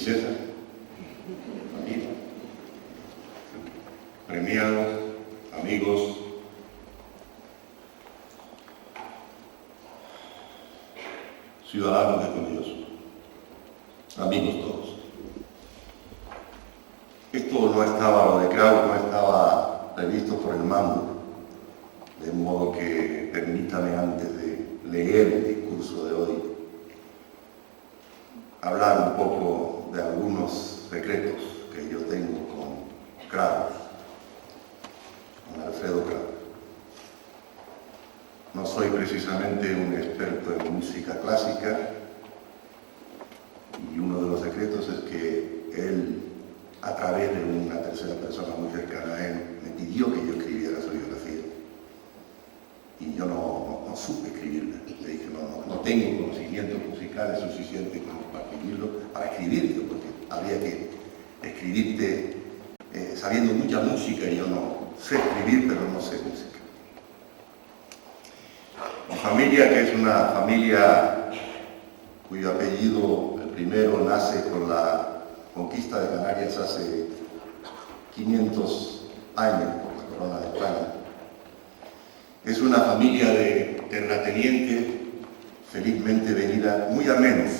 princesas, aquí, premiados, amigos, ciudadanos escondidos, amigos todos. Esto no estaba, lo de Kraus no estaba previsto por el mando, de modo que permítame, antes de leer el discurso de hoy, hablar un poco de algunos secretos que yo tengo con Kraus, con Alfredo Kraus. No soy precisamente un experto en música clásica, y uno de los secretos es que él, a través de una tercera persona muy cercana a él, me pidió que yo escribiera su biografía. Y yo no supe escribirla. Le dije, no tengo conocimientos musicales suficientes como para escribirlo, porque habría que escribirte sabiendo mucha música, y yo no sé escribir, pero no sé música. Mi familia, que es una familia cuyo apellido, el primero, nace con la conquista de Canarias hace 500 años por la corona de España. Es una familia de terratenientes, felizmente venida muy a menos,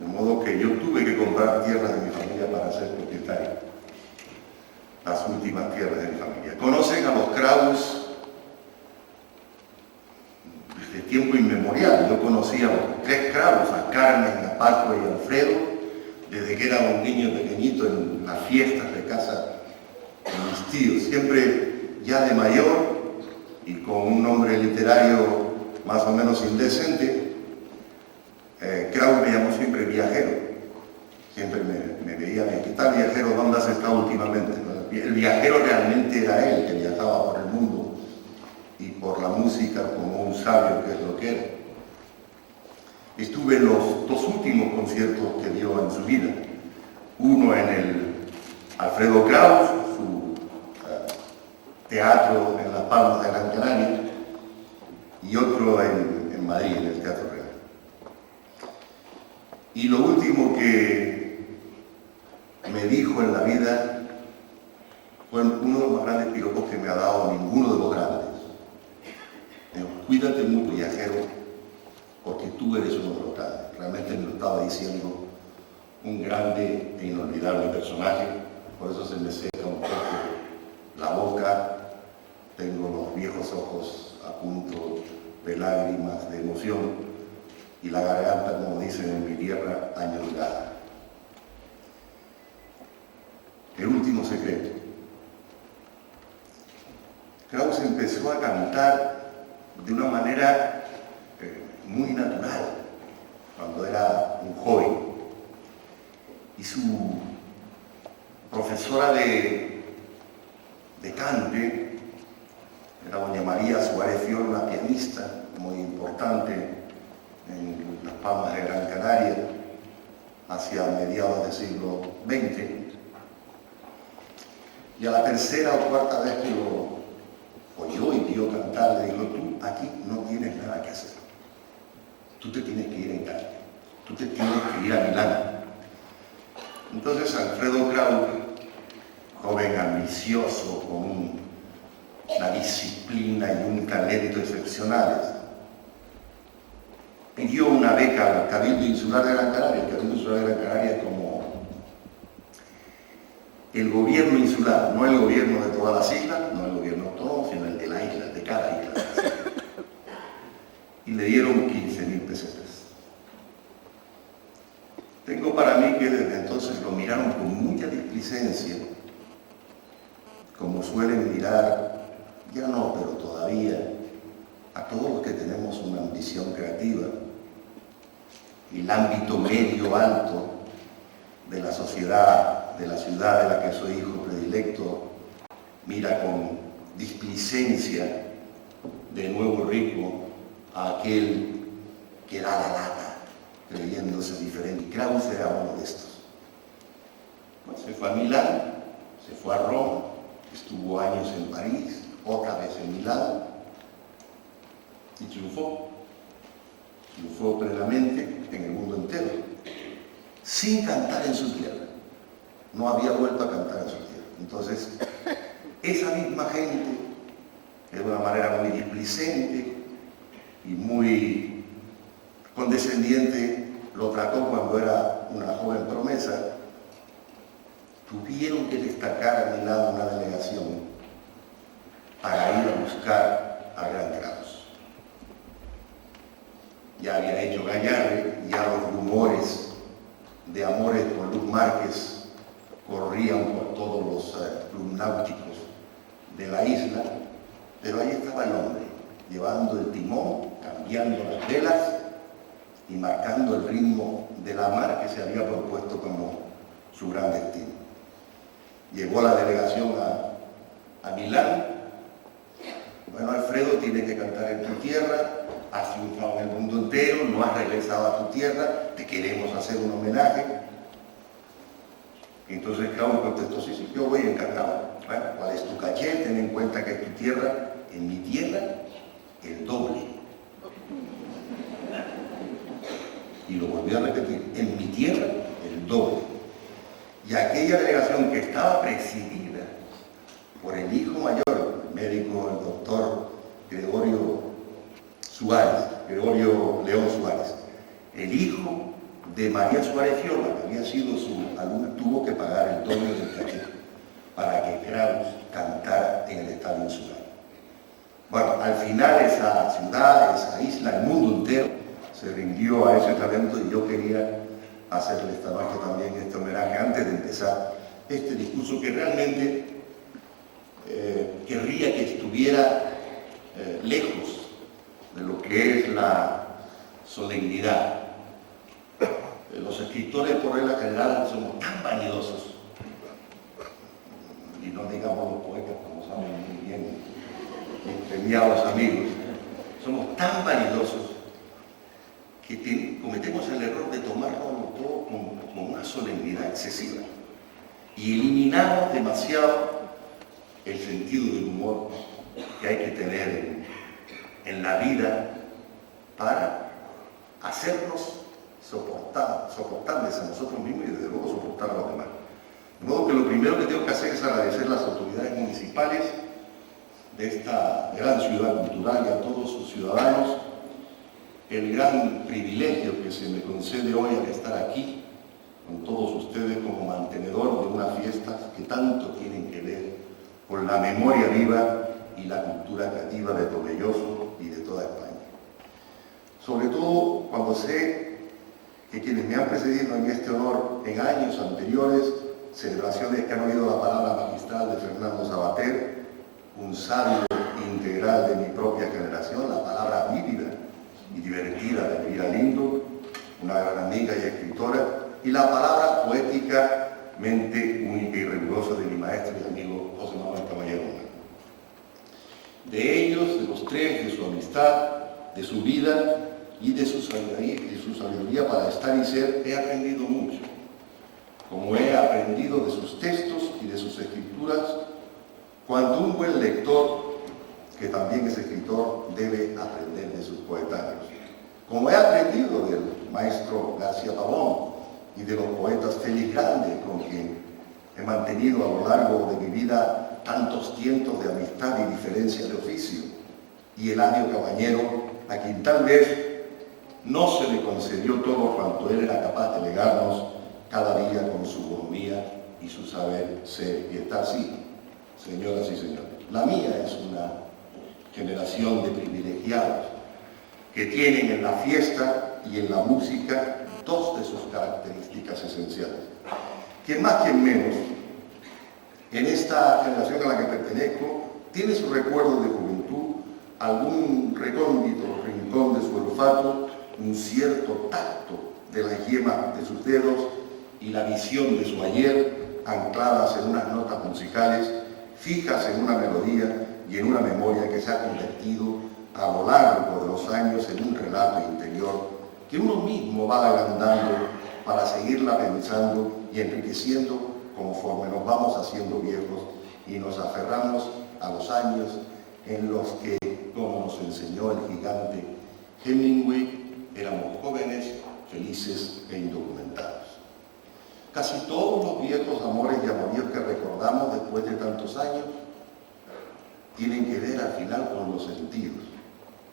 de modo que yo tuve que comprar tierras de mi familia para ser propietario, las últimas tierras de mi familia. Conocen a los Kraus desde tiempo inmemorial. Yo conocí a los tres Kraus, a Carmen, a Paco y a Alfredo, desde que era un niño pequeñito en las fiestas de casa de mis tíos, siempre ya de mayor y con un nombre literario más o menos indecente. Kraus me llamó siempre viajero, siempre me veía, ¿qué tal viajero? ¿Dónde has estado últimamente? El viajero realmente era él, que viajaba por el mundo y por la música como un sabio, que es lo que era. Estuve en los dos últimos conciertos que dio en su vida, uno en el Alfredo Kraus, su teatro en Las Palmas de Gran Canaria, y otro en Madrid, en el Teatro Real. Y lo último que me dijo en la vida fue uno de los más grandes piropos que me ha dado ninguno de los grandes. Me dijo, cuídate mucho, viajero, porque tú eres uno de los grandes. Realmente me lo estaba diciendo un grande e inolvidable personaje, por eso se me seca un poco la boca, tengo los viejos ojos a punto de lágrimas, de emoción, y la garganta, como dicen en mi tierra, añongada. El último secreto. Kraus empezó a cantar de una manera muy natural cuando era un joven, y su profesora de cante era doña María Suárez Fior, una pianista muy importante en Las Palmas de Gran Canaria hacia mediados del siglo XX. Y a la tercera o cuarta vez que lo oyó y vio cantar, le dijo, tú aquí no tienes nada que hacer. Tú te tienes que ir a Italia. Tú te tienes que ir a Milán. Entonces Alfredo Kraus, joven ambicioso, con una disciplina y un talento excepcionales, pidió una beca al Cabildo Insular de Gran Canaria. El Cabildo Insular de Gran Canaria es como el gobierno insular, no el gobierno de todas las islas, no el gobierno autónomo, sino el de la isla, de cada isla. Y le dieron 15.000 pesetas. Tengo para mí que desde entonces lo miraron con mucha displicencia, como suelen mirar, ya no, pero todavía, a todos los que tenemos una ambición creativa. Y el ámbito medio alto de la sociedad, de la ciudad de la que soy hijo predilecto, mira con displicencia de nuevo rico a aquel que da la lata creyéndose diferente. Y Kraus era uno de estos. Pues se fue a Milán, se fue a Roma, estuvo años en París, otra vez en Milán, y triunfó plenamente en el mundo entero. sin cantar en su tierra. No había vuelto a cantar en su tierra. Entonces, esa misma gente, de una manera muy displicente y muy condescendiente, lo trató cuando era una joven promesa, tuvieron que destacar a mi lado una delegación para ir a buscar a Gran Kraus. Ya había hecho Gallarre, ya los rumores de amores con Luz Márquez corrían por todos los clubes náuticos de la isla, pero ahí estaba el hombre, llevando el timón, cambiando las velas y marcando el ritmo de la mar que se había propuesto como su gran destino. Llegó la delegación a Milán. Bueno, Alfredo, tienes que cantar en tu tierra, has triunfado en el mundo entero, no has regresado a tu tierra, te queremos hacer un homenaje. Entonces Kraus contestó, sí, yo voy encantado. Bueno, ¿cuál es tu caché? Ten en cuenta que es tu tierra, en mi tierra, el doble. Y lo volví a repetir, en mi tierra, el doble. Y aquella delegación que estaba presidida por el hijo mayor, el médico, el doctor Gregorio León Suárez, el hijo de María Suárez Fiola, que había sido su alumna, tuvo que pagar el doble del caché para que Kraus cantara en el Estadio Insular. Bueno, al final esa ciudad, esa isla, el mundo entero se rindió a ese talento y yo quería hacerle esta noche también este homenaje antes de empezar este discurso que realmente querría que estuviera lejos de lo que es la solemnidad. Los escritores por regla general somos tan vanidosos, y no digamos los poetas, como saben muy bien, premiados amigos, somos tan vanidosos que cometemos el error de tomarlo todo con una solemnidad excesiva y eliminamos demasiado el sentido del humor que hay que tener en la vida para hacernos soportables a nosotros mismos y desde luego soportar a los demás. De modo que lo primero que tengo que hacer es agradecer a las autoridades municipales de esta gran ciudad cultural y a todos sus ciudadanos el gran privilegio que se me concede hoy al estar aquí con todos ustedes como mantenedor de unas fiestas que tanto tienen que ver con la memoria viva y la cultura creativa de Tomelloso y de toda España. Sobre todo cuando sé que quienes me han precedido en este honor en años anteriores, celebraciones que han oído la palabra magistral de Fernando Savater, un sabio integral de mi propia generación, la palabra vívida y divertida de Elvira Lindo, una gran amiga y escritora, y la palabra poéticamente única y rigurosa de mi maestro y amigo José Manuel Caballero. De ellos, de los tres, de su amistad, de su vida y de su sabiduría para estar y ser, he aprendido mucho. Como he aprendido de sus textos y de sus escrituras, cuando un buen lector, que también es escritor, debe aprender de sus coetáneos. Como he aprendido del maestro García Pavón y de los poetas Félix Grande, con quien he mantenido a lo largo de mi vida tantos tientos de amistad y diferencia de oficio, y Eladio Cabañero, a quien tal vez no se le concedió todo cuanto él era capaz de legarnos cada día con su bonomía y su saber ser y estar así, señoras y señores. La mía es una generación de privilegiados que tienen en la fiesta y en la música dos de sus características esenciales. Quien más, quien menos, en esta generación a la que pertenezco, tiene su recuerdo de juventud, algún recóndito rincón de su olfato, un cierto tacto de la yema de sus dedos y la visión de su ayer ancladas en unas notas musicales, fijas en una melodía y en una memoria que se ha convertido a lo largo de los años en un relato interior que uno mismo va agrandando para seguirla pensando y enriqueciendo conforme nos vamos haciendo viejos y nos aferramos a los años en los que, como nos enseñó el gigante Hemingway, éramos jóvenes, felices e indocumentados. Casi todos los viejos amores y amoríos que recordamos después de tantos años tienen que ver al final con los sentidos.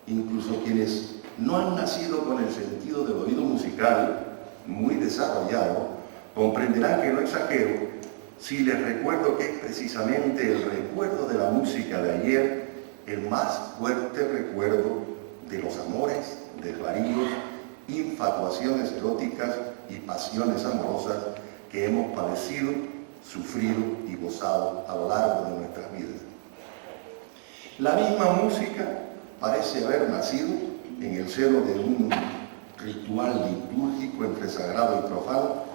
Incluso quienes no han nacido con el sentido del oído musical muy desarrollado, comprenderán que no exagero si les recuerdo que es precisamente el recuerdo de la música de ayer el más fuerte recuerdo de los amores, desvaríos, infatuaciones eróticas y pasiones amorosas que hemos padecido, sufrido y gozado a lo largo de nuestras vidas. La misma música parece haber nacido en el seno de un ritual litúrgico entre sagrado y profano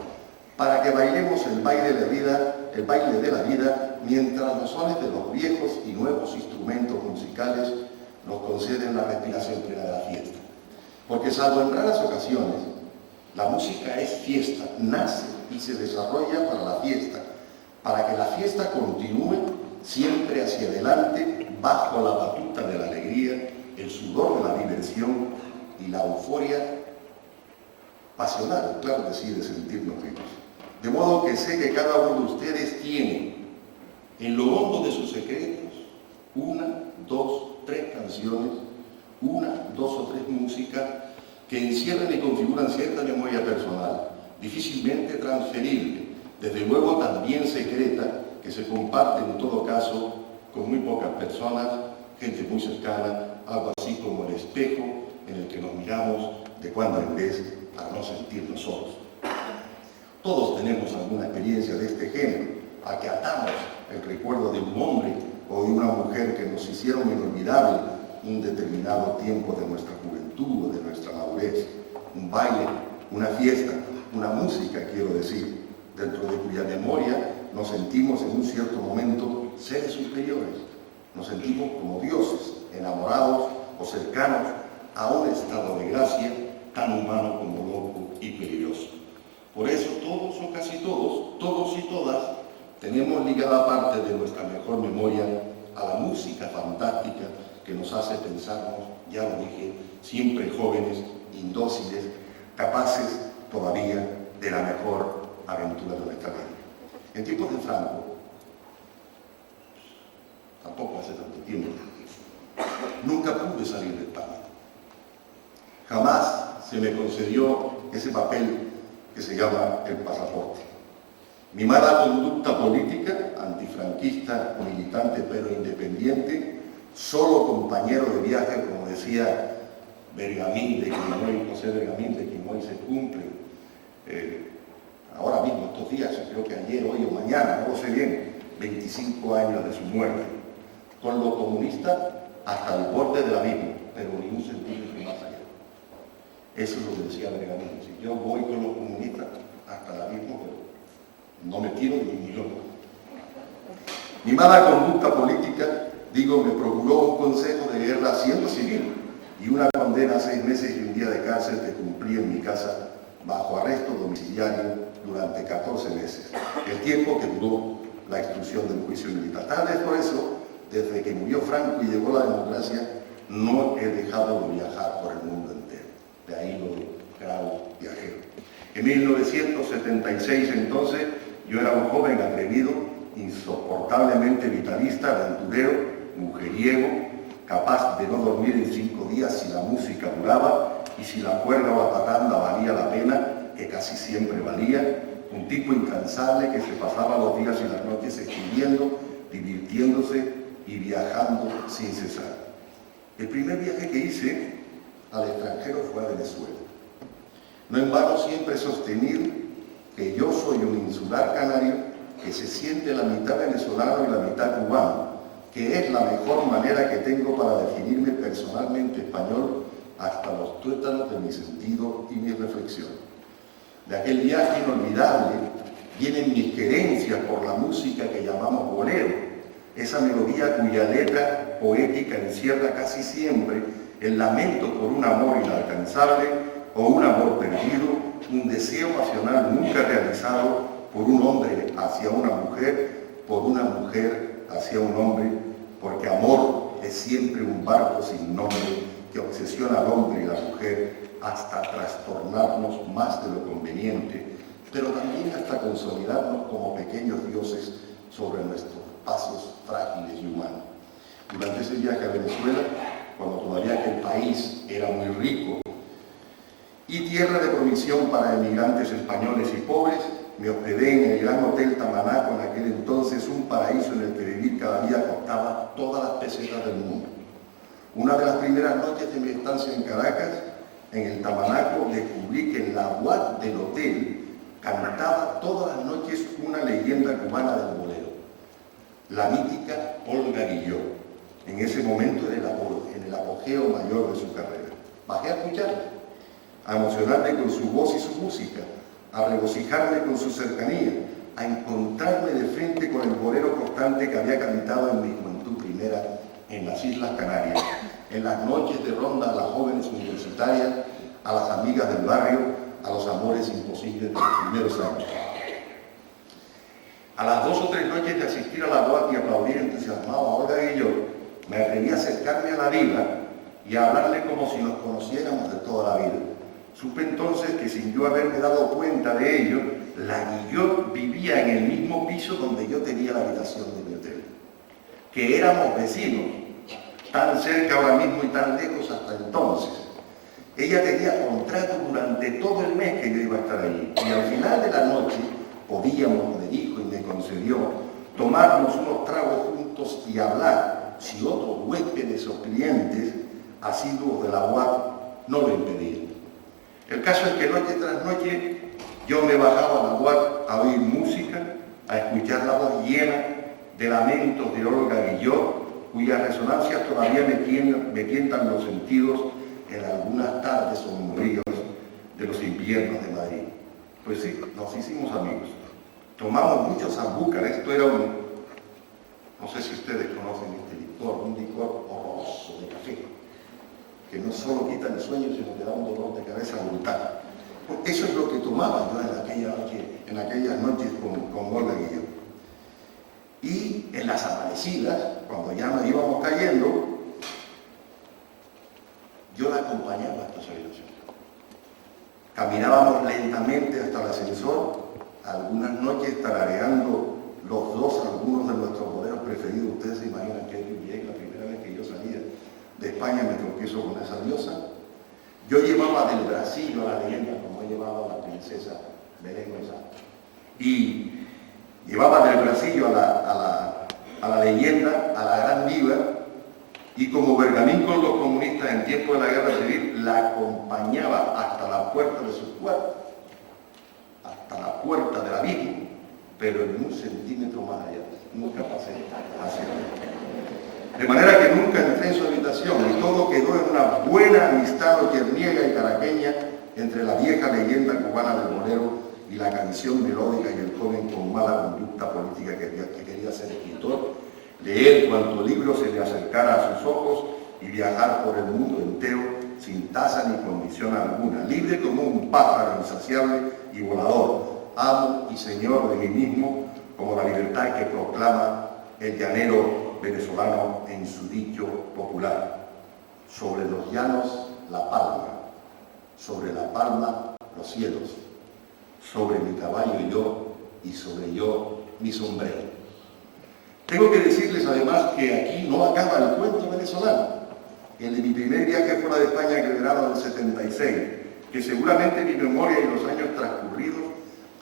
para que bailemos el baile de la vida mientras los sones de los viejos y nuevos instrumentos musicales nos conceden la respiración plena de la fiesta. Porque salvo en raras ocasiones, la música es fiesta, nace y se desarrolla para la fiesta, para que la fiesta continúe siempre hacia adelante bajo la batuta de la alegría, el sudor de la diversión y la euforia pasional, claro que sí, de sentirnos vivos. De modo que sé que cada uno de ustedes tiene en lo hondo de sus secretos 1, 2, 3 canciones, 1, 2 o 3 músicas que encierran y configuran cierta memoria personal, difícilmente transferible, desde luego también secreta, que se comparte en todo caso con muy pocas personas, gente muy cercana, algo así como el espejo en el que nos miramos de cuando en vez para no sentirnos solos. Todos tenemos alguna experiencia de este género, a que atamos el recuerdo de un hombre o de una mujer que nos hicieron inolvidable un determinado tiempo de nuestra juventud o de nuestra madurez. Un baile, una fiesta, una música, quiero decir, dentro de cuya memoria nos sentimos en un cierto momento seres superiores, nos sentimos como dioses, enamorados o cercanos a un estado de gracia tan humano como loco y peligroso. Por eso todos o casi todos, todos y todas, tenemos ligada parte de nuestra mejor memoria a la música fantástica que nos hace pensarnos, ya lo dije, siempre jóvenes, indóciles, capaces todavía de la mejor aventura de nuestra vida. En tiempos de Franco, tampoco hace tanto tiempo, nunca pude salir de España. Jamás se me concedió ese papel que se llama el pasaporte. Mi mala conducta política, antifranquista, militante pero independiente, solo compañero de viaje, como decía Bergamín de Quimoy, José Bergamín de Quimoy, se cumple ahora mismo, estos días, creo que ayer, hoy o mañana, no lo sé bien, 25 años de su muerte. Con lo comunista hasta el borde del abismo, pero ningún centímetro más allá. Eso es lo que decía Bergamín. Si yo voy con los comunistas hasta el abismo, pero no me tiro ni loco. Mi mala conducta política, digo, me procuró un consejo de guerra siendo civil y una condena a 6 meses y un día de cárcel que cumplí en mi casa bajo arresto domiciliario durante 14 meses, el tiempo que duró la instrucción del juicio militar. Tal vez por eso, desde que murió Franco y llegó la democracia, no he dejado de viajar por el mundo entero. De ahí lo de grado viajero. En 1976, entonces, yo era un joven atrevido, insoportablemente vitalista, aventurero, mujeriego, capaz de no dormir en 5 días si la música duraba y si la cuerda o la parranda valía la pena, que casi siempre valía, un tipo incansable que se pasaba los días y las noches escribiendo, divirtiéndose y viajando sin cesar. El primer viaje que hice al extranjero fue a Venezuela. No en vano siempre he sostenido que yo soy un insular canario que se siente la mitad venezolano y la mitad cubano, que es la mejor manera que tengo para definirme personalmente español hasta los tuétanos de mi sentido y mi reflexión. De aquel viaje inolvidable vienen mis querencias por la música que llamamos bolero, esa melodía cuya letra poética encierra casi siempre el lamento por un amor inalcanzable o un amor perdido, un deseo pasional nunca realizado por un hombre hacia una mujer, por una mujer hacia un hombre, porque amor es siempre un barco sin nombre que obsesiona al hombre y la mujer hasta trastornarnos más de lo conveniente, pero también hasta consolidarnos como pequeños dioses sobre nuestros espacios frágiles y humanos. Durante ese viaje a Venezuela, cuando todavía aquel país era muy rico y tierra de provisión para emigrantes españoles y pobres, me hospedé en el Gran Hotel Tamanaco, en aquel entonces un paraíso en el que vivir cada día costaba todas las pesetas del mundo. Una de las primeras noches de mi estancia en Caracas, en el Tamanaco, descubrí que en la UAT del hotel cantaba todas las noches una leyenda cubana del bolero, la mítica Olga Guillot, en ese momento en el apogeo mayor de su carrera. Bajé a escucharla, a emocionarme con su voz y su música, a regocijarme con su cercanía, a encontrarme de frente con el bolero constante que había cantado en mi juventud primera en las Islas Canarias, en las noches de ronda a las jóvenes universitarias, a las amigas del barrio, a los amores imposibles de los primeros años. A las 2 o 3 noches de asistir a la boda y aplaudir entusiasmado a Olga Guillot, me atreví a acercarme a la diva y a hablarle como si nos conociéramos de toda la vida. Supe entonces que sin yo haberme dado cuenta de ello, la Guillot vivía en el mismo piso donde yo tenía la habitación de mi hotel, que éramos vecinos, tan cerca ahora mismo y tan lejos hasta entonces. Ella tenía contrato durante todo el mes que yo iba a estar allí, y al final de la noche podíamos, me dijo y me concedió, tomarnos unos tragos juntos y hablar, si otros huéspedes o clientes asiduos de la UAT no lo impedían. El caso es que noche tras noche yo me bajaba a la UAT a oír música, a escuchar la voz llena de lamentos de Olga Guillot, cuyas resonancias todavía me tientan los sentidos en algunas tardes sombrías de los inviernos de Madrid. Pues sí, nos hicimos amigos. Tomamos muchos azúcares, esto era no sé si ustedes conocen este licor, un licor horroroso de café, que no solo quita el sueño, sino que da un dolor de cabeza brutal. Pues eso es lo que tomaba yo en aquellas noches con Olga Guillot. Y en las amanecidas, cuando ya nos íbamos cayendo, yo la acompañaba hasta su habitación. Caminábamos lentamente hasta el ascensor, algunas noches tarareando los dos algunos de nuestros boleros preferidos. Ustedes se imaginan que la primera vez que yo salía de España me tropiezo con esa diosa. Yo llevaba del bracillo a la leyenda, como llevaba la princesa Belén González. Y llevaba del bracillo a la leyenda, a la gran diva, y como Bergamín con los comunistas en tiempo de la guerra civil, la acompañaba hasta la puerta de su cuarto, hasta la puerta de la Virgen, pero en 1 centímetro más allá. Nunca pasé hacia allá. De manera que nunca entré en su habitación y todo quedó en una buena amistad ocherniega y caraqueña entre la vieja leyenda cubana del bolero y la canción melódica y el joven con mala conducta política que quería ser escritor, leer cuanto libro se le acercara a sus ojos y viajar por el mundo entero sin tasa ni condición alguna, libre como un pájaro insaciable y volador, amo y señor de mí mismo, como la libertad que proclama el llanero venezolano en su dicho popular. Sobre los llanos la palma, sobre la palma los cielos, sobre mi caballo yo y sobre yo mi sombrero. Tengo que decirles además que aquí no acaba el cuento venezolano. El de mi primer viaje fuera de España en el verano del 76, que seguramente mi memoria y los años transcurridos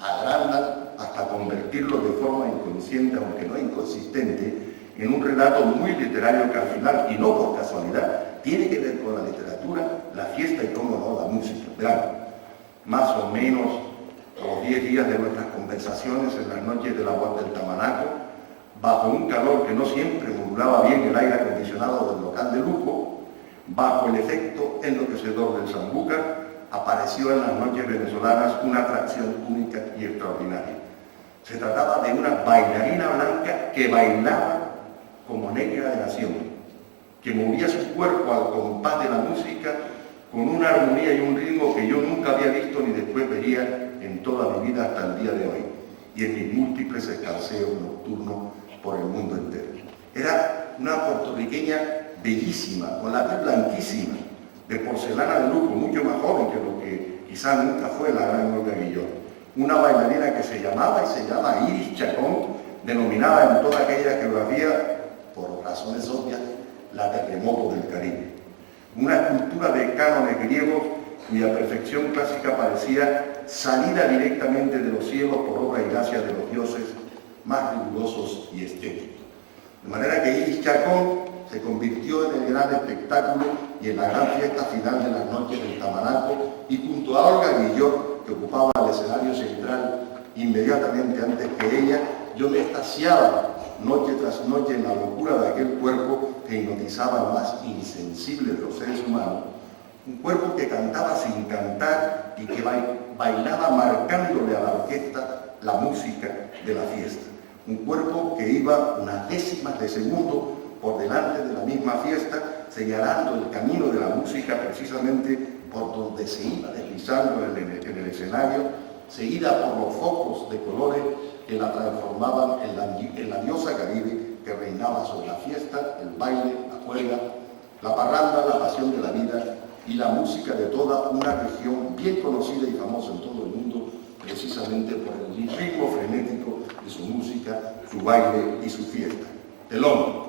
agrandan hasta convertirlo de forma inconsciente, aunque no inconsistente, en un relato muy literario que al final, y no por casualidad, tiene que ver con la literatura, la fiesta y, cómo no, la música. Verán, más o menos a los 10 días de nuestras conversaciones en las noches de la UAT del Tamanaco, bajo un calor que no siempre modulaba bien el aire acondicionado del local de lujo, bajo el efecto enloquecedor del Sambuca, apareció en las noches venezolanas una atracción única y extraordinaria. Se trataba de una bailarina blanca que bailaba como negra de nación, que movía su cuerpo al compás de la música con una armonía y un ritmo que yo nunca había visto ni después vería en toda mi vida hasta el día de hoy, y en mis múltiples escarceos nocturnos por el mundo entero. Era una puertorriqueña bellísima, con la piel blanquísima, de porcelana de lujo, mucho más joven que lo que quizá nunca fue la gran Olga Guillot. una bailarina que se llamaba y se llama Iris Chacón, denominada en toda aquella geografía, por razones obvias, la terremoto del Caribe. Una escultura de cánones griegos cuya perfección clásica parecía salida directamente de los cielos por obra y gracia de los dioses más rigurosos y estéticos. De manera que Iris Chacón se convirtió en el gran espectáculo y en la gran fiesta final de las noches del Tamanaco, y junto a Olga Guillot, que ocupaba el escenario central inmediatamente antes que ella, yo me extasiaba noche tras noche en la locura de aquel cuerpo que hipnotizaba al más insensible de los seres humanos, un cuerpo que cantaba sin cantar y que bailaba marcándole a la orquesta la música de la fiesta. Un cuerpo que iba unas décimas de segundo por delante de la misma fiesta, señalando el camino de la música precisamente por donde se iba deslizando en el escenario, seguida por los focos de colores que la transformaban en la diosa caribe que reinaba sobre la fiesta, el baile, la juerga, la parranda, la pasión de la vida y la música de toda una región bien conocida y famosa en todo el mundo, precisamente por el ritmo frenético de su música, su baile y su fiesta. Telón.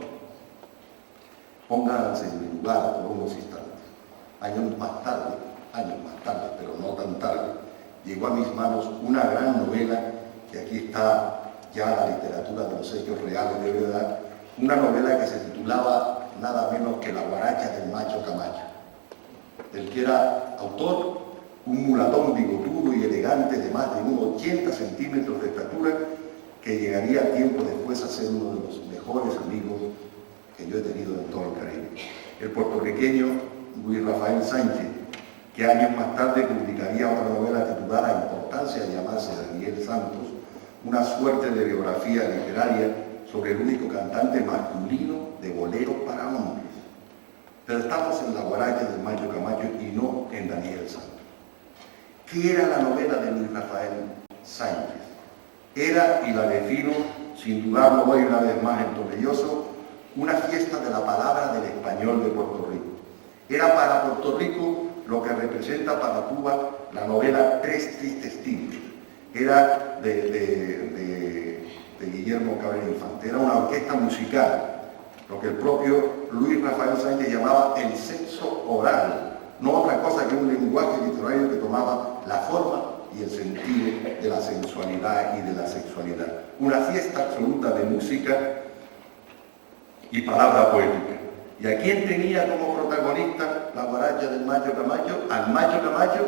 Pónganse en mi lugar por unos instantes. Años más tarde, pero no tan tarde, llegó a mis manos una gran novela, que aquí está ya la literatura de los hechos reales de verdad, una novela que se titulaba nada menos que La guaracha del macho Camacho. El que era autor, un mulatón bigotudo y elegante de más de unos 80 centímetros de estatura, que llegaría tiempo después a ser uno de los mejores amigos que yo he tenido en todo el Caribe. El puertorriqueño Luis Rafael Sánchez, que años más tarde publicaría otra novela titulada Importancia de llamarse Daniel Santos, una suerte de biografía literaria sobre el único cantante masculino de boleros para hombres. Pero estamos en La guaracha del macho Camacho y no en Daniel Santos. ¿Qué era la novela de Luis Rafael Sánchez? Era, y la defino, sin dudarlo hoy una vez más en Tomelloso, una fiesta de la palabra del español de Puerto Rico. Era para Puerto Rico lo que representa para Cuba la novela Tres tristes tigres. Era de Guillermo Cabrera Infante. Era una orquesta musical, lo que el propio Luis Rafael Sánchez llamaba el sexo oral, no otra cosa que un lenguaje literario que tomaba la forma y el sentido de la sensualidad y de la sexualidad. Una fiesta absoluta de música y palabra poética. ¿Y a quién tenía como protagonista La guaracha del macho Camacho? ¿Al macho Camacho?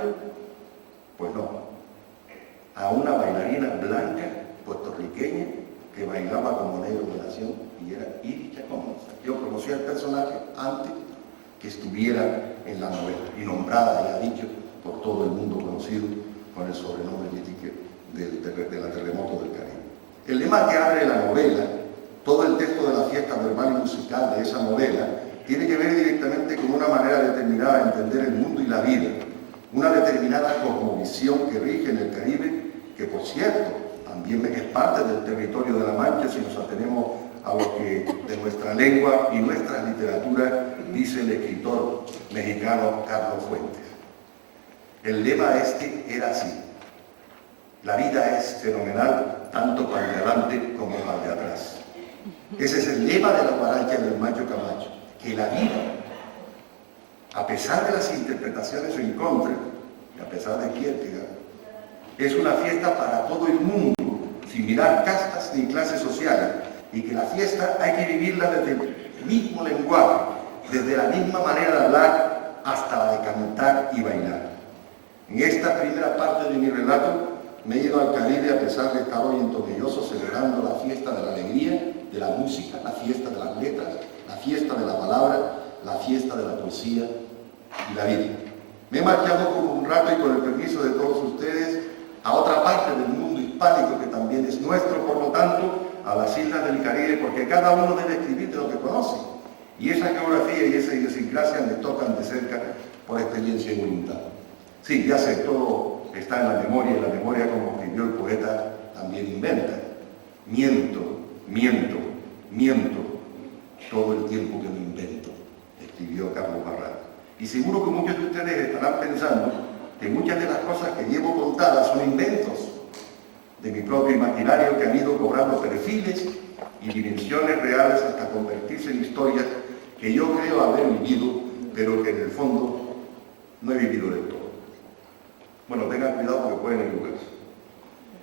Pues no. A una bailarina blanca, puertorriqueña, que bailaba como negro de nación, y era Iris Chacón. Yo conocía al personaje antes que estuviera en la novela, y nombrada, ya dicho, por todo el mundo conocido con el sobrenombre mítico de la terremoto del Caribe. El lema que abre la novela, todo el texto de la fiesta verbal y musical de esa novela, tiene que ver directamente con una manera determinada de entender el mundo y la vida, una determinada cosmovisión que rige en el Caribe, que por cierto, también es parte del territorio de la Mancha si nos atenemos a lo que de nuestra lengua y nuestra literatura dice el escritor mexicano Carlos Fuentes. El lema era así: la vida es fenomenal tanto para el delante como para el de atrás. Ese es el lema de La guaracha del macho Camacho, que la vida, a pesar de las interpretaciones en contra, y a pesar de Kierkegaard, es una fiesta para todo el mundo, sin mirar castas ni clases sociales, y que la fiesta hay que vivirla desde el mismo lenguaje, desde la misma manera de hablar hasta la de cantar y bailar. En esta primera parte de mi relato me he ido al Caribe a pesar de estar hoy en Tomelloso celebrando la fiesta de la alegría, de la música, la fiesta de las letras, la fiesta de la palabra, la fiesta de la poesía y la vida. Me he marchado por un rato y con el permiso de todos ustedes a otra parte del mundo hispánico que también es nuestro, por lo tanto, a las islas del Caribe, porque cada uno debe escribir de lo que conoce. Y esa geografía y esa idiosincrasia me tocan de cerca por experiencia y voluntad. Sí, ya sé, todo está en la memoria, y la memoria, como escribió el poeta, también inventa. Miento, todo el tiempo que me invento, escribió Carlos Barral. Y seguro que muchos de ustedes estarán pensando que muchas de las cosas que llevo contadas son inventos, de mi propio imaginario que han ido cobrando perfiles y dimensiones reales hasta convertirse en historias que yo creo haber vivido, pero que en el fondo no he vivido del todo. Bueno, tengan cuidado porque pueden equivocarse.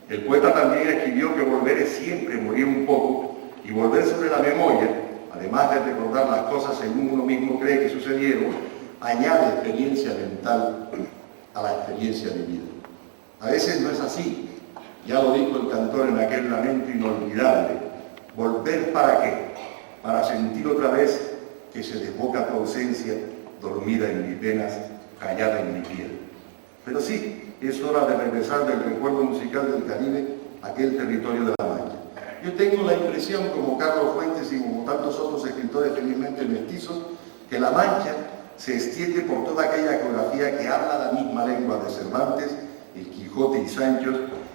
El poeta también escribió que volver es siempre morir un poco, y volver sobre la memoria, además de recordar las cosas según uno mismo cree que sucedieron, añade experiencia mental a la experiencia de vida. A veces no es así. Ya lo dijo el cantor en aquel lamento inolvidable. ¿Volver para qué? Para sentir otra vez que se desboca tu ausencia, dormida en mis venas, callada en mi piel. Pero sí, es hora de regresar del recuerdo musical del Caribe a aquel territorio de la Mancha. Yo tengo la impresión, como Carlos Fuentes y como tantos otros escritores felizmente mestizos, que la Mancha se extiende por toda aquella geografía que habla la misma lengua de Cervantes, el Quijote y Sancho,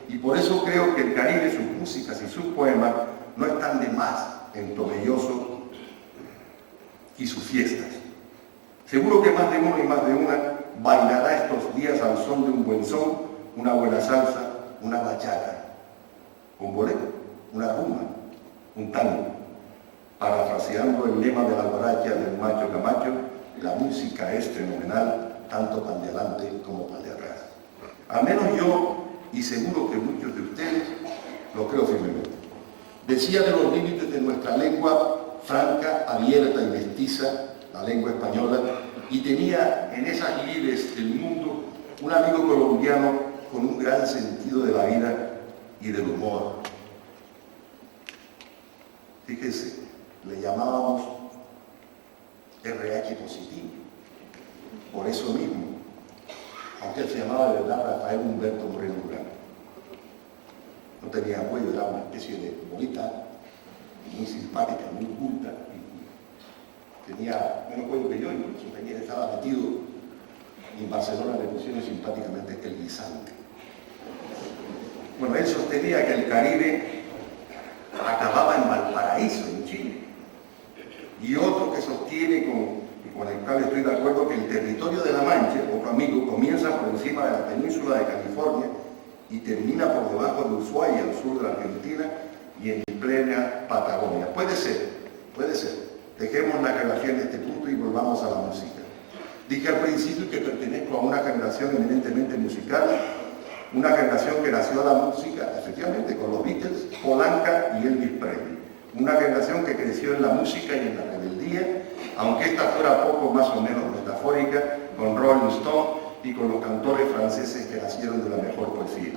y por eso creo que el Caribe, sus músicas y sus poemas no están de más en Tomelloso y sus fiestas. Seguro que más de uno y más de una bailará estos días al son de un buen son, una buena salsa, una bachata, un bolero, una rumba, un tango, parafraseando el lema de la guaracha del Macho Camacho: la música es fenomenal, tanto para adelante como para atrás. Al menos yo, y seguro que muchos de ustedes, lo creo firmemente. Decía de los límites de nuestra lengua franca, abierta y mestiza, la lengua española, y tenía en esas lides del mundo un amigo colombiano con un gran sentido de la vida y del humor. Fíjese, le llamábamos RH positivo, por eso mismo, aunque él se llamaba de verdad Rafael Humberto Moreno Durán. No tenía cuello, era una especie de bolita, muy simpática, muy culta, y tenía menos cuello que yo, incluso estaba metido, y en Barcelona le pusieron simpáticamente el guisante. Bueno, él sostenía que el Caribe acababa en Valparaíso, en Chile, y otro que sostiene, y con el cual estoy de acuerdo, que el territorio de La Mancha, otro amigo, comienza por encima de la península de California y termina por debajo de Ushuaia, al sur de la Argentina, y en plena Patagonia. Puede ser, puede ser. Dejemos la geografía en este punto y volvamos a la música. Dije al principio que pertenezco a una generación eminentemente musical, una generación que nació a la música, efectivamente, con los Beatles, Polanca y Elvis Presley. Una generación que creció en la música y en la rebeldía, aunque esta fuera poco más o menos metafórica, con Rolling Stone y con los cantores franceses que nacieron de la mejor poesía.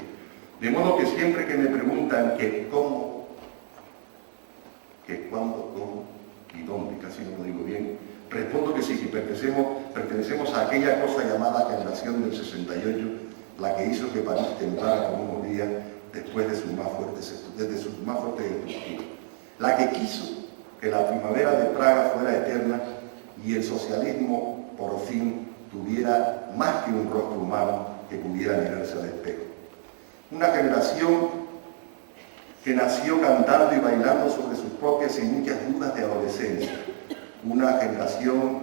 De modo que siempre que me preguntan que cómo, que cuándo, cómo y dónde, casi no lo digo bien, respondo que sí, que pertenecemos a aquella cosa llamada generación del 68, la que hizo que París temblara como unos días después de sus más fuertes destructivos. La que quiso que la primavera de Praga fuera eterna y el socialismo por fin tuviera más que un rostro humano que pudiera mirarse al espejo. Una generación que nació cantando y bailando sobre sus propias y muchas dudas de adolescencia. Una generación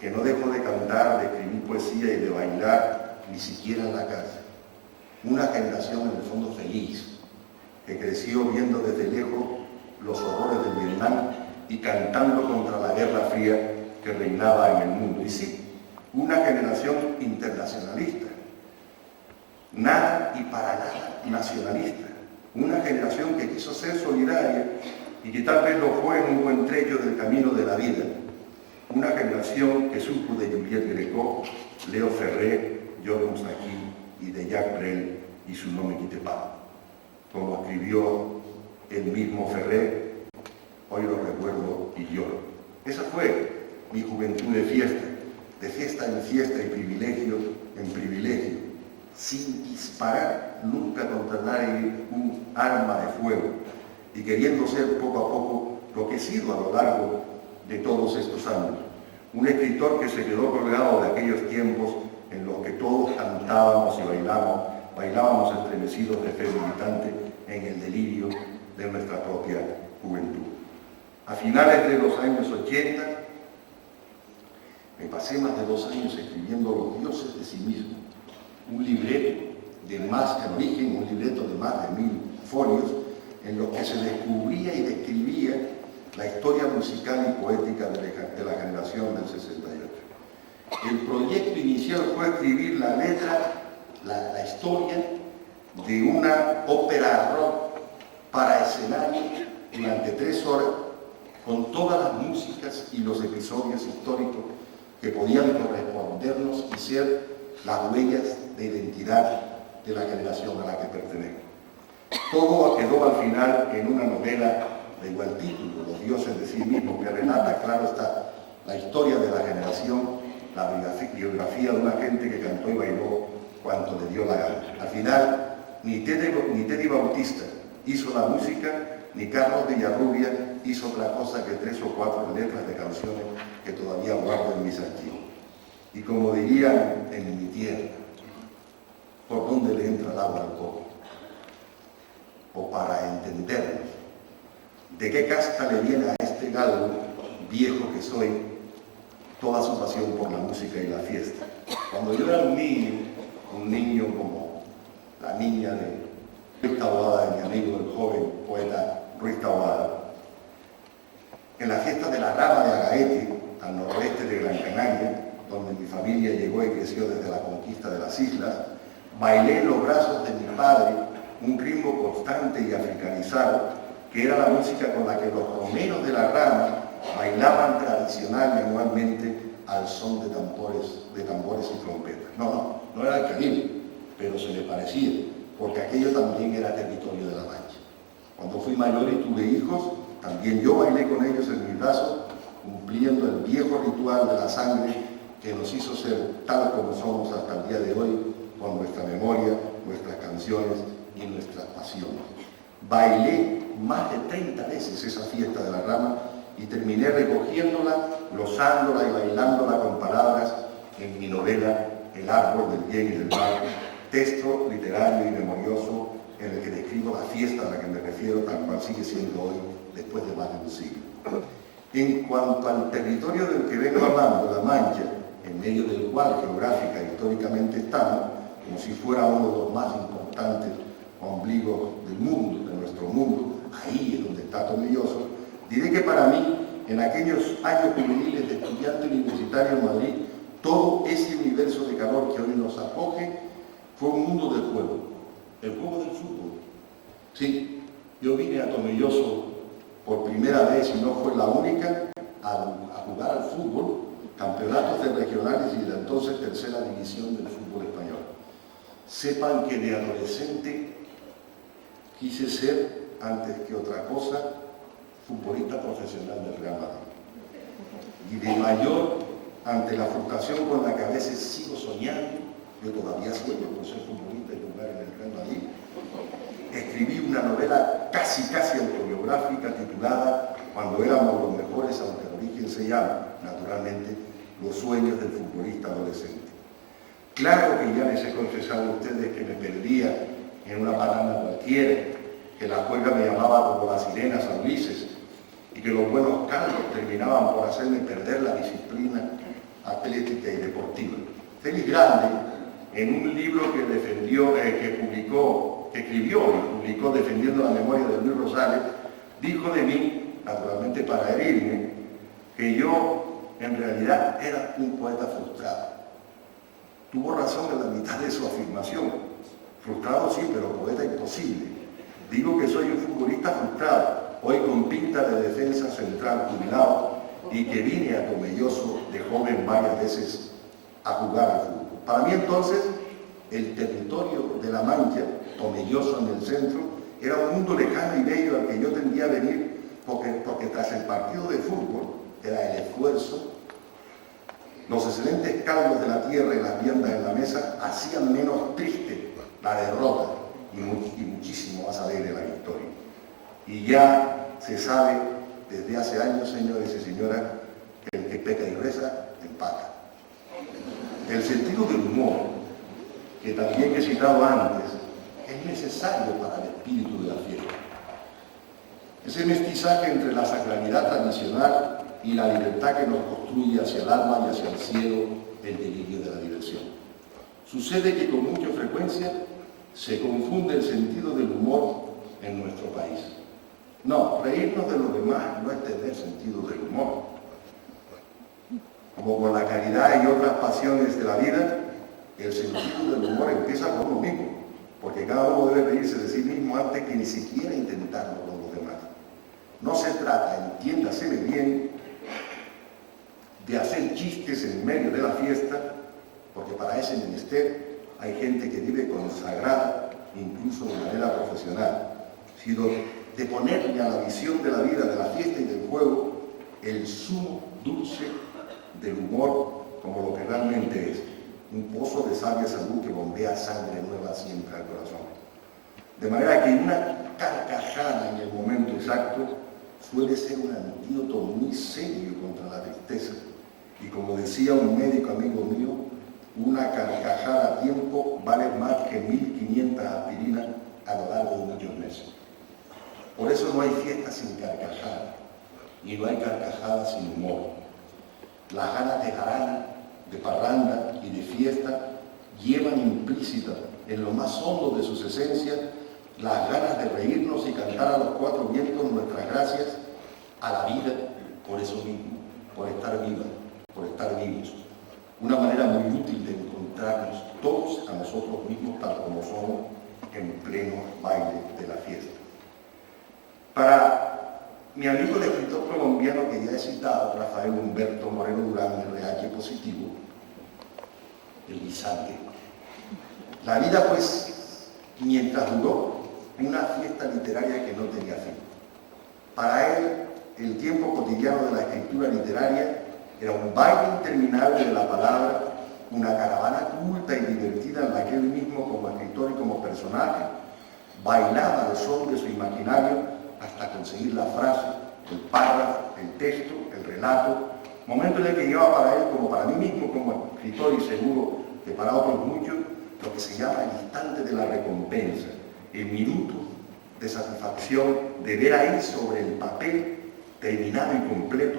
que no dejó de cantar, de escribir poesía y de bailar, ni siquiera en la cárcel. Una generación en el fondo feliz, que creció viendo desde lejos los horrores del Vietnam y cantando contra la Guerra Fría que reinaba en el mundo. Y sí, una generación internacionalista, nada y para nada nacionalista. Una generación que quiso ser solidaria y que tal vez lo fue en un buen trecho del camino de la vida. Una generación que supo de Juliette Gréco, Leo Ferré, Georges Moustaki y de Jacques Brel y su No me quite pas. Como escribió el mismo Ferré, hoy lo recuerdo y lloro. Esa fue mi juventud de fiesta en fiesta y privilegio en privilegio, sin disparar nunca contra nadie un arma de fuego y queriendo ser poco a poco lo que he sido a lo largo de todos estos años. Un escritor que se quedó colgado de aquellos tiempos en los que todos cantábamos y bailábamos estremecidos de fe militante en el delirio de nuestra propia juventud. A finales de los años 80, me pasé más de 2 años escribiendo Los dioses de sí mismo, un libreto de más que origen, un libreto de más de 1000 folios en los que se descubría y describía la historia musical y poética de la generación del 68. El proyecto inicial fue escribir la letra, la historia de una ópera rock para escenario durante 3 horas, con todas las músicas y los episodios históricos que podían correspondernos y ser las huellas de identidad de la generación a la que pertenezco. Todo quedó al final en una novela de igual título, Los dioses de sí mismos, que relata, claro está, la historia de la generación, la biografía de una gente que cantó y bailó cuanto le dio la gana. Al final, ni Teddy Bautista hizo la música, ni Carlos Villarrubia hizo otra cosa que 3 o 4 letras de canciones que todavía guardo en mis archivos. Y como dirían en mi tierra, ¿por dónde le entra el agua al coco? O para entendernos, ¿de qué casta le viene a este galgo viejo que soy toda su pasión por la música y la fiesta? Cuando yo era un niño como la niña de Ruiz Taboada, mi amigo el joven poeta Ruiz Taboada, en la fiesta de la Rama de Agaete, al noroeste de Gran Canaria, donde mi familia llegó y creció desde la conquista de las islas, bailé en los brazos de mi padre un ritmo constante y africanizado, que era la música con la que los romeros de la Rama bailaban tradicional y anualmente al son de tambores y trompetas. No era el Caribe, pero se le parecía, porque aquello también era territorio de la Mancha. Cuando fui mayor y tuve hijos, también yo bailé con ellos en mis brazos, cumpliendo el viejo ritual de la sangre que nos hizo ser tal como somos hasta el día de hoy, con nuestra memoria, nuestras canciones y nuestras pasiones. Bailé más de 30 veces esa fiesta de la Rama y terminé recogiéndola, gozándola y bailándola con palabras en mi novela El árbol del bien y del mal, texto literario y memorioso en el que describo la fiesta a la que me refiero, tal cual sigue siendo hoy, después de más de un siglo. En cuanto al territorio del que vengo hablando, la Mancha, en medio del cual geográfica e históricamente estamos, como si fuera uno de los más importantes ombligos del mundo, de nuestro mundo, ahí es donde está Tomelloso, diré que para mí, en aquellos años juveniles de estudiante universitario en Madrid, todo ese universo de calor que hoy nos acoge fue un mundo del juego, el juego del fútbol. Sí, yo vine a Tomelloso por primera vez, y no fue la única, a jugar al fútbol, campeonatos de regionales y de entonces tercera división del fútbol español. Sepan que de adolescente quise ser, antes que otra cosa, futbolista profesional del Real Madrid. Y de mayor, ante la frustración con la que a veces sigo soñando, yo todavía sueño con ser futbolista y jugar en el Real Madrid, escribí una novela casi autobiográfica titulada Cuando éramos los mejores, aunque el origen se llama, naturalmente, Los sueños del futbolista adolescente. Claro que ya les he confesado a ustedes que me perdía en una banana cualquiera, que la juega me llamaba como las sirenas a Ulises, y que los buenos caldos terminaban por hacerme perder la disciplina atlética y deportiva. Félix Grande, en un libro que escribió y publicó defendiendo la memoria de Luis Rosales, dijo de mí, naturalmente para herirme, que yo en realidad era un poeta frustrado. Tuvo razón en la mitad de su afirmación. Frustrado sí, pero poeta imposible. Digo que soy un futbolista frustrado, hoy con pinta de defensa central jubilado, y que vine a Tomelloso de joven varias veces a jugar al fútbol. Para mí entonces, el territorio de la Mancha, Tomelloso en el centro, era un mundo lejano y bello al que yo tendía a venir porque tras el partido de fútbol, era el esfuerzo, los excelentes caldos de la tierra y las viandas en la mesa hacían menos triste la derrota y muchísimo más alegre la victoria. Y ya se sabe desde hace años, señores y señoras, que el que peca y reza, empata. El sentido del humor, que también he citado antes, es necesario para el espíritu de la fiesta. Ese mestizaje entre la sacralidad tradicional y la libertad que nos construye hacia el alma y hacia el cielo, el delirio de la diversión. Sucede que con mucha frecuencia se confunde el sentido del humor en nuestro país. No, reírnos de los demás no es tener sentido del humor. Como con la caridad y otras pasiones de la vida, el sentido del humor empieza por uno mismo, porque cada uno debe reírse de sí mismo antes que ni siquiera intentarlo con los demás. No se trata, entiéndaseme bien, de hacer chistes en medio de la fiesta, porque para ese menester hay gente que vive consagrada, incluso de manera profesional, sino de ponerle a la visión de la vida, de la fiesta y del juego, el zumo dulce del humor como lo que realmente es, un pozo de sabia salud que bombea sangre nueva siempre al corazón. De manera que una carcajada en el momento exacto suele ser un antídoto muy serio contra la tristeza. Y como decía un médico amigo mío, una carcajada a tiempo vale más que 1500 aspirinas a lo largo de muchos meses. Por eso no hay fiesta sin carcajada, y no hay carcajada sin humor. Las ganas de jarana, de parranda y de fiesta llevan implícita en lo más hondo de sus esencias las ganas de reírnos y cantar a los cuatro vientos nuestras gracias a la vida por eso mismo, por estar viva, por estar vivos. Una manera muy útil de encontrarnos todos a nosotros mismos tal como somos en pleno baile de la fiesta. Para mi amigo el escritor colombiano que ya he citado, Rafael Humberto Moreno Durán, RH positivo, el guisante. La vida, pues, mientras duró, una fiesta literaria que no tenía fin. Para él, el tiempo cotidiano de la escritura literaria era un baile interminable de la palabra, una caravana culta y divertida en la que él mismo, como escritor y como personaje, bailaba al son de su imaginario hasta conseguir la frase, el párrafo, el texto, el relato, momento en el que lleva para él, como para mí mismo como escritor y seguro que para otros muchos, lo que se llama el instante de la recompensa, el minuto de satisfacción de ver ahí sobre el papel terminado y completo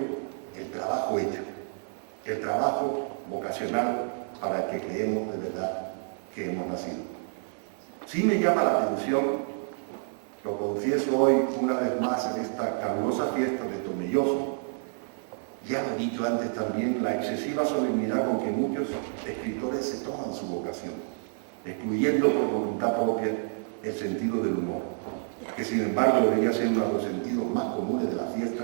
el trabajo hecho, el trabajo vocacional para el que creemos de verdad que hemos nacido. Sí me llama la atención, lo confieso hoy una vez más en esta calurosa fiesta de Tomelloso, ya lo he dicho antes también, la excesiva solemnidad con que muchos escritores se toman su vocación, excluyendo por voluntad propia el sentido del humor, que sin embargo debería ser uno de los sentidos más comunes de la fiesta,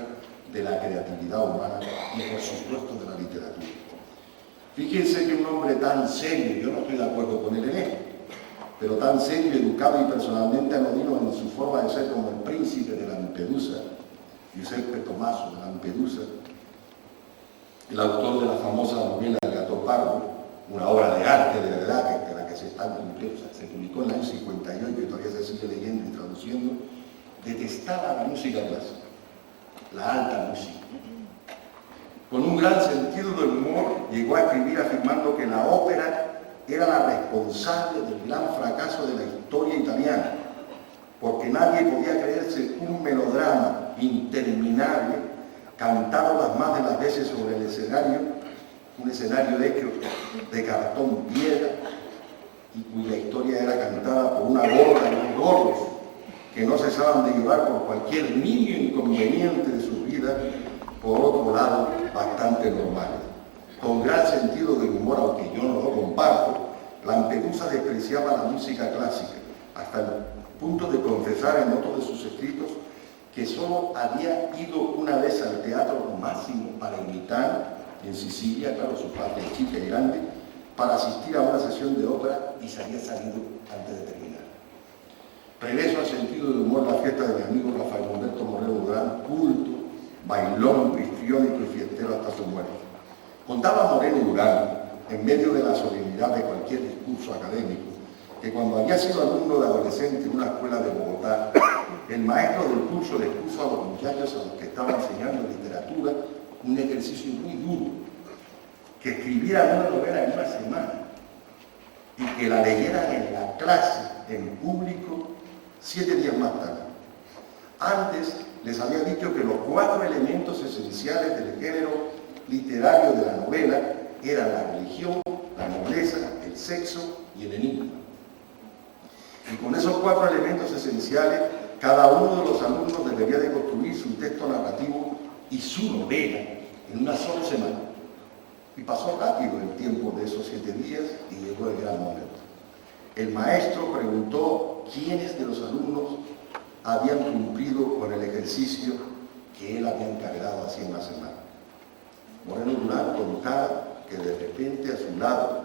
de la creatividad humana y por supuesto de la literatura. Fíjense que un hombre tan serio, yo no estoy de acuerdo con él en esto, pero tan serio, educado y personalmente anodino en su forma de ser como el príncipe de Lampedusa, Giuseppe Tommaso de Lampedusa, el autor de la famosa novela El gato pardo, una obra de arte de verdad que se publicó en el año 58 y todavía se sigue leyendo y traduciendo, detestaba la música clásica, la alta música. Con un gran sentido del humor llegó a escribir afirmando que la ópera era la responsable del gran fracaso de la historia italiana, porque nadie podía creerse un melodrama interminable, cantado las más de las veces sobre el escenario, un escenario hecho de cartón piedra, y cuya historia era cantada por una gorda y unos gordos que no cesaban de llevar por cualquier niño inconveniente de sus vidas, por otro lado, bastante normales. Con gran sentido del humor, aunque yo no lo comparto, Lampedusa despreciaba la música clásica, hasta el punto de confesar en otro de sus escritos que solo había ido una vez al Teatro Máximo para imitar, en Sicilia, claro, su patria chica y grande, para asistir a una sesión de ópera y se había salido antes de terminar. Regreso al sentido del humor, la fiesta de mi amigo Rafael Humberto Moreno Durán, culto, bailón, histriónico y fiestero hasta su muerte. Contaba Moreno Durán, en medio de la solemnidad de cualquier discurso académico, que cuando había sido alumno de adolescente en una escuela de Bogotá, el maestro del curso le puso a los muchachos a los que estaban enseñando literatura un ejercicio muy duro, que escribieran una novela en una semana y que la leyeran en la clase, en público, 7 días más tarde. Antes les había dicho que los 4 elementos esenciales del género literario de la novela eran la religión, la nobleza, el sexo y el enigma. Y con esos 4 elementos esenciales cada uno de los alumnos debería de construir su texto narrativo y su novela en una sola semana. Y pasó rápido el tiempo de esos 7 días y llegó el gran momento. El maestro preguntó quiénes de los alumnos habían cumplido con el ejercicio que él había encargado hacía una semana. Moreno Durán contaba que de repente a su lado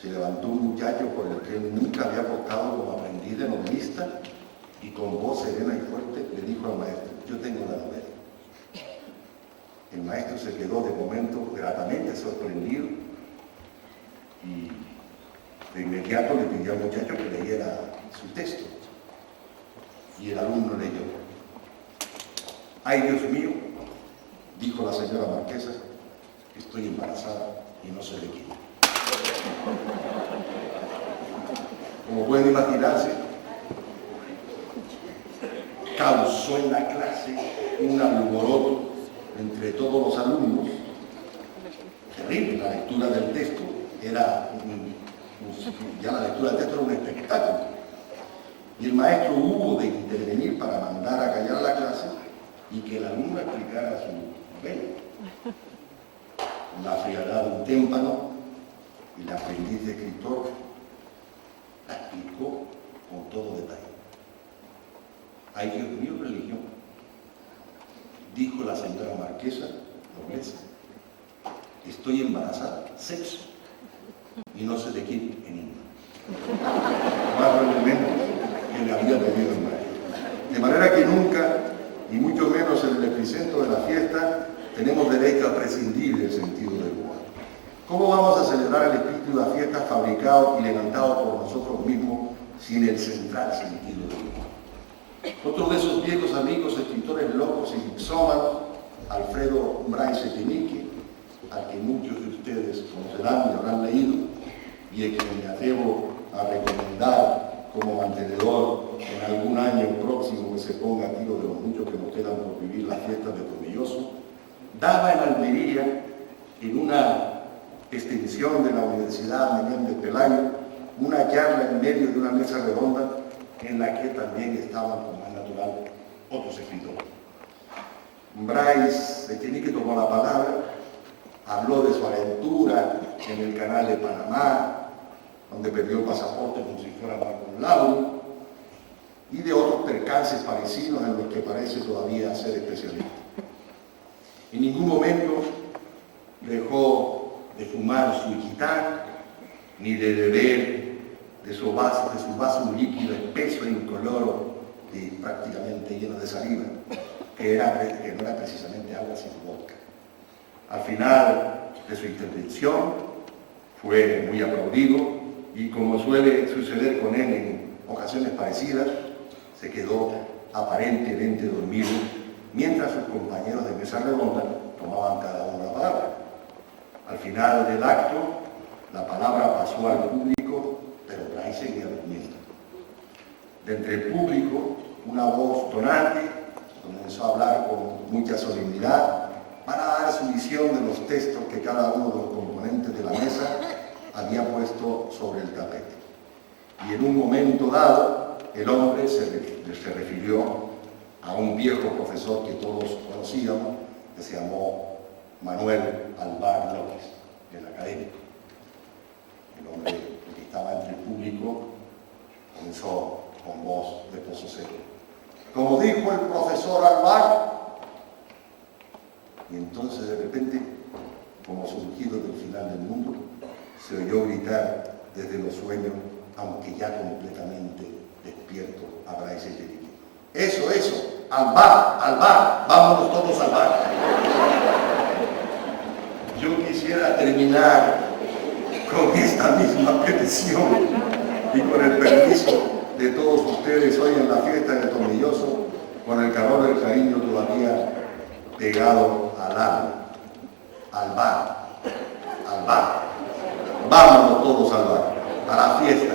se levantó un muchacho por el que él nunca había apostado como aprendiz de novelista y con voz serena y fuerte le dijo al maestro: yo tengo la novela. El maestro se quedó de momento gratamente sorprendido y de inmediato le pidió al muchacho que leyera su texto. Y el alumno leyó: ay, Dios mío, dijo la señora marquesa, estoy embarazada y no sé de quién. Como pueden imaginarse, causó en la clase un alboroto entre todos los alumnos. Terrible, la lectura del texto era ya la lectura del texto era un espectáculo. Y el maestro hubo de intervenir para mandar a callar la clase y que el alumno explicara su novela. La frialdad de un témpano y el aprendiz de escritor la explicó con todo detalle. Ay, Dios mío, religión, dijo la señora marquesa, nobleza, estoy embarazada, sexo, y no sé de quién, enigma. Más realmente que le había pedido el maestro. De manera que nunca, y mucho menos en el epicentro de la fiesta, tenemos derecho a prescindir del sentido del humor. ¿Cómo vamos a celebrar el espíritu de la fiesta fabricado y levantado por nosotros mismos sin el central sentido del humor? Otro de esos viejos amigos, escritores locos y gipsómanos, Alfredo Bryce Echenique, al que muchos de ustedes conocerán y habrán leído, y a quien me atrevo a recomendar como mantenedor en algún año próximo que se ponga a tiro de los muchos que nos quedan por vivir las fiestas de Tomelloso, daba en Almería, en una extensión de la Universidad Menéndez Pelayo, una charla en medio de una mesa redonda en la que también estaban, como es natural, otros escritores. Bryce Echenique tomó la palabra, habló de su aventura en el canal de Panamá, donde perdió el pasaporte como si fuera Marco Lauro, y de otros percances parecidos en los que parece todavía ser especialista. En ningún momento dejó de fumar su iquitán, ni de beber de su vaso un líquido espeso e incoloro y prácticamente lleno de saliva, que no era precisamente agua sino vodka. Al final de su intervención fue muy aplaudido y, como suele suceder con él en ocasiones parecidas, se quedó aparentemente dormido mientras sus compañeros de mesa redonda tomaban cada uno la palabra. Al final del acto, la palabra pasó al público, pero Bryce seguía durmiendo. De entre el público, una voz tonante comenzó a hablar con mucha solemnidad para dar su visión de los textos que cada uno de los componentes de la mesa había puesto sobre el tapete. Y en un momento dado, el hombre se refirió a un viejo profesor que todos conocíamos, que se llamó Manuel Alvar López, el académico. El hombre que estaba entre el público comenzó con voz de pozo seco: como dijo el profesor Alvar. Y entonces, de repente, como surgido del final del mundo, se oyó gritar desde los sueños, aunque ya completamente despierto, a Bryce Echenique: eso, al bar, vámonos todos al bar. Yo quisiera terminar con esta misma petición y con el permiso de todos ustedes hoy en la fiesta de Tomelloso, con el calor del cariño todavía pegado al alma. Al bar. Vámonos todos al bar, a la fiesta,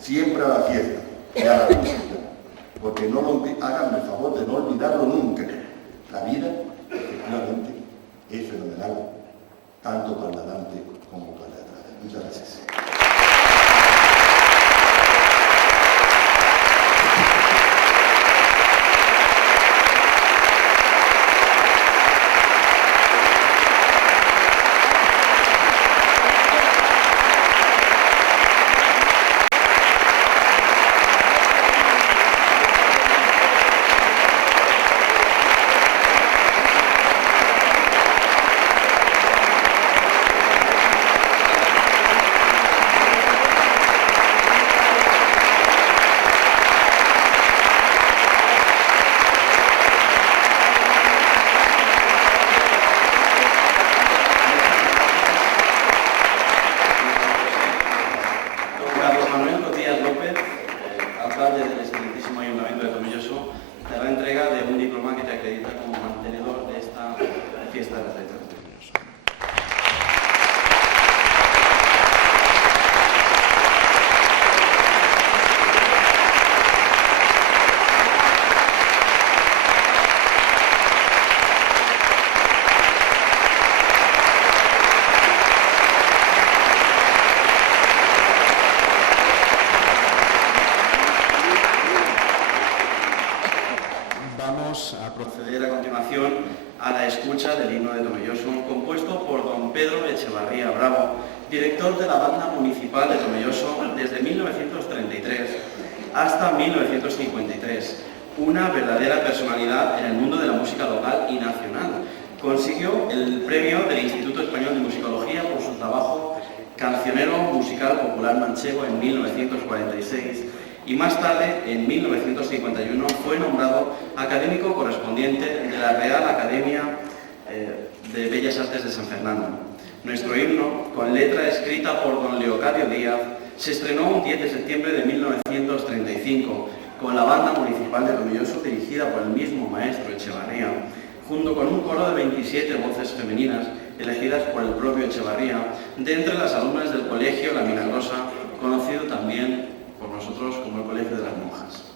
siempre a la fiesta y a la música, porque háganme el favor de no olvidarlo nunca. La vida, efectivamente, es fenomenal, tanto para adelante como para atrás. Muchas gracias. Banda Municipal de Tomelloso desde 1933 hasta 1953, una verdadera personalidad en el mundo de la música local y nacional. Consiguió el premio del Instituto Español de Musicología por su trabajo Cancionero Musical Popular Manchego en 1946 y más tarde, en 1951, fue nombrado académico correspondiente de la Real Academia de Bellas Artes de San Fernando. Nuestro himno, con letra escrita por don Leocadio Díaz, se estrenó un 10 de septiembre de 1935 con la Banda Municipal de Tomelloso dirigida por el mismo maestro Echevarría, junto con un coro de 27 voces femeninas elegidas por el propio Echevarría, de entre las alumnas del Colegio La Milagrosa, conocido también por nosotros como el Colegio de las Monjas.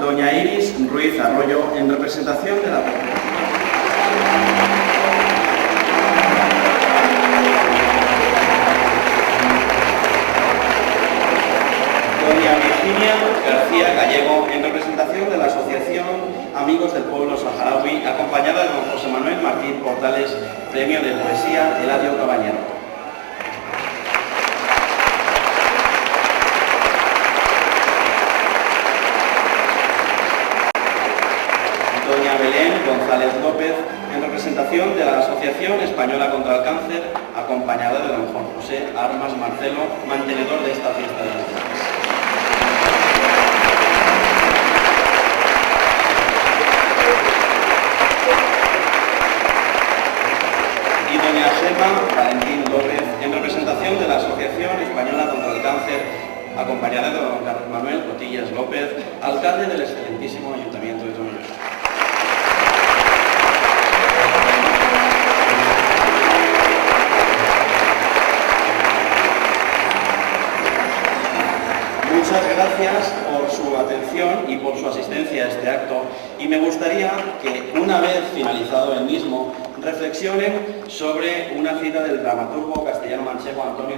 Doña Iris Ruiz Arroyo, en representación de la Doña Virginia García Gallego, en representación de la Asociación Amigos del Pueblo Saharaui, acompañada de don José Manuel Martín Portales, Premio de Poesía Eladio Caballero. Doña Belén González López, en representación de la Asociación Española contra el Cáncer, acompañada de don Juan José Armas Marcelo, mantenedor de esta fiesta de las Flores. Y doña Gemma Valentín López, en representación de la Asociación Española contra el Cáncer, acompañada de don Carlos Manuel Cotillas López, alcalde del excelentísimo Ayuntamiento de Tomelloso. Muchas gracias por su atención y por su asistencia a este acto, y me gustaría que, una vez finalizado el mismo, reflexionen sobre una cita del dramaturgo castellano-manchego Antonio